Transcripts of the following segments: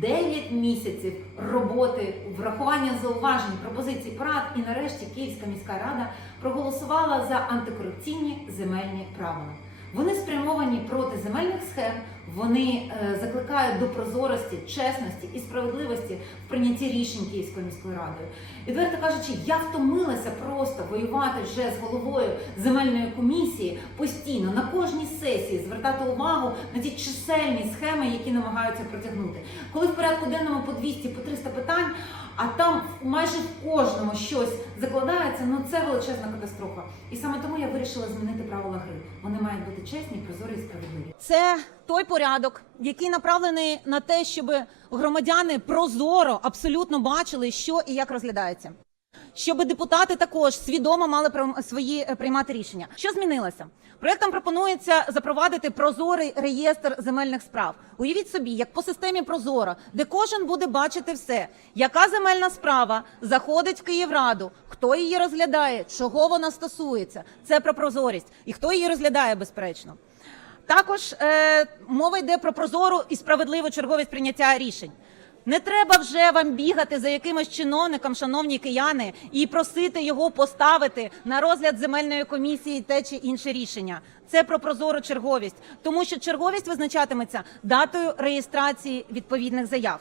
9 місяців роботи, врахування зауважень, пропозицій, порад, і нарешті Київська міська рада проголосувала за антикорупційні земельні правила. Вони спрямовані проти земельних схем. Вони е, закликають до прозорості, чесності і справедливості в прийнятті рішень Київською міською радою. Відверто кажучи, я втомилася просто воювати вже з головою земельної комісії постійно на кожній сесії звертати увагу на ті чисельні схеми, які намагаються протягнути. Коли в порядку денному по 200, по 300 питань, а там майже в кожному щось закладається, ну це величезна катастрофа. І саме тому я вирішила змінити правила гри. Вони мають бути чесні, прозорі і справедливі. Це той порядок, який направлений на те, щоб громадяни прозоро абсолютно бачили, що і як розглядається. Щоб депутати також свідомо мали свої е, приймати рішення. Що змінилося? Проектом пропонується запровадити прозорий реєстр земельних справ. Уявіть собі, як по системі Прозоро, де кожен буде бачити все, яка земельна справа заходить в Київраду, хто її розглядає, чого вона стосується. Це про прозорість, і хто її розглядає, безперечно. Також е, мова йде про прозору і справедливу черговість прийняття рішень. Не треба вже вам бігати за якимось чиновником, шановні кияни, і просити його поставити на розгляд земельної комісії те чи інше рішення. Це про прозору черговість, тому що черговість визначатиметься датою реєстрації відповідних заяв.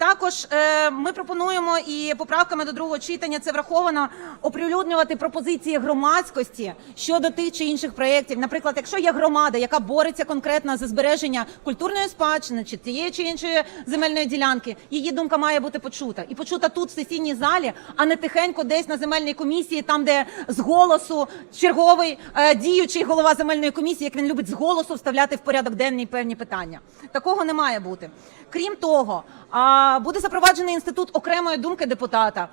Також е, ми пропонуємо і поправками до другого читання це враховано оприлюднювати пропозиції громадськості щодо тих чи інших проєктів. Наприклад, якщо є громада, яка бореться конкретно за збереження культурної спадщини чи тієї чи іншої земельної ділянки, її думка має бути почута і почута тут в сесійній залі, а не тихенько десь на земельній комісії, там де з голосу черговий е, діючий голова земельної комісії, як він любить з голосу вставляти в порядок денний певні питання. Такого не має бути. Крім того, а, буде запроваджений інститут окремої думки депутата,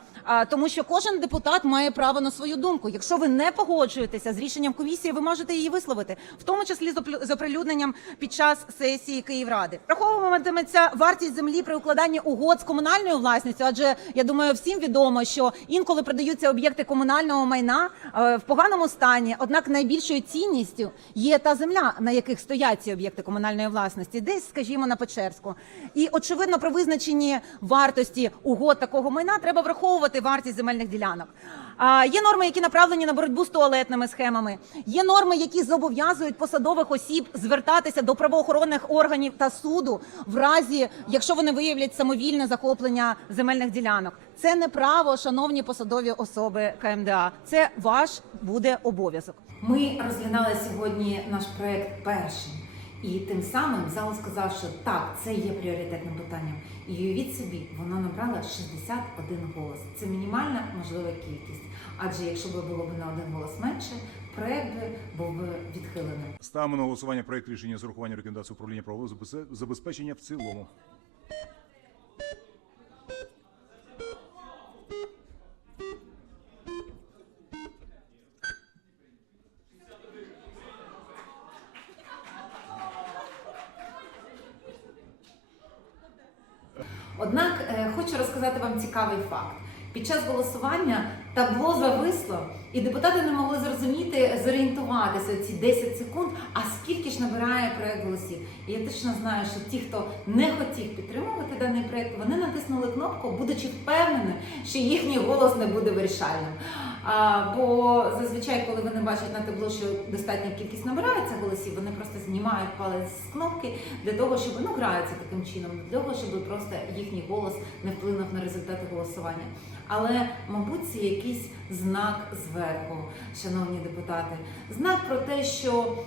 тому що кожен депутат має право на свою думку. Якщо ви не погоджуєтеся з рішенням комісії, ви можете її висловити, в тому числі з оприлюдненням під час сесії Київради. Враховуватиметься вартість землі при укладанні угод з комунальною власністю, адже я думаю, всім відомо, що інколи продаються об'єкти комунального майна в поганому стані. Однак найбільшою цінністю є та земля, на яких стоять ці об'єкти комунальної власності, десь, скажімо, на Печерську. І очевидно, при визначенні вартості угод такого майна треба враховувати вартість земельних ділянок. Є норми, які направлені на боротьбу з туалетними схемами. Є норми, які зобов'язують посадових осіб звертатися до правоохоронних органів та суду в разі, якщо вони виявлять самовільне захоплення земельних ділянок. Це не право, шановні посадові особи КМДА. Це ваш буде обов'язок. Ми розглядали сьогодні наш проект першим. І тим самим зал сказав, що так, це є пріоритетним питанням. І уявіть собі, вона набрала 61 голос. Це мінімальна можлива кількість. Адже якщо б було б на один голос менше, проект би був би відхилений. Ставимо на голосування проект рішення з урахуванням рекомендацій управління правового забез- забезпечення в цілому. Однак е, хочу розказати вам цікавий факт. Під час голосування табло зависло, і депутати не могли зрозуміти, зорієнтуватися ці 10 секунд, а скільки ж набирає проект голосів. І я точно знаю, що ті, хто не хотів підтримувати даний проект, вони натиснули кнопку, будучи впевнені, що їхній голос не буде вирішальним. Бо зазвичай, коли вони бачать на табло, що достатня кількість набирається голосів, вони просто знімають палець з кнопки для того, щоб ну граються таким чином, для того, щоб просто їхній голос не вплинув на результати голосування. Але, мабуть, це якийсь знак зверху, шановні депутати, знак про те, що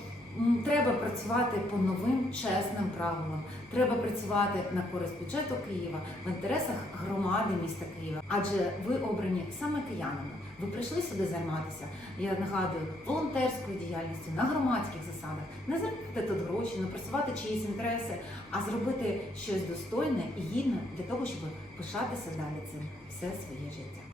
треба працювати по новим чесним правилам. Треба працювати на користь бюджету Києва в інтересах громади міста Києва. Адже ви обрані саме киянами. Ви прийшли сюди займатися. Я нагадую волонтерською діяльністю на громадських засадах, не заробити тут гроші, не працювати чиїсь інтереси, а зробити щось достойне і гідне для того, щоб пишатися далі цим все своє життя.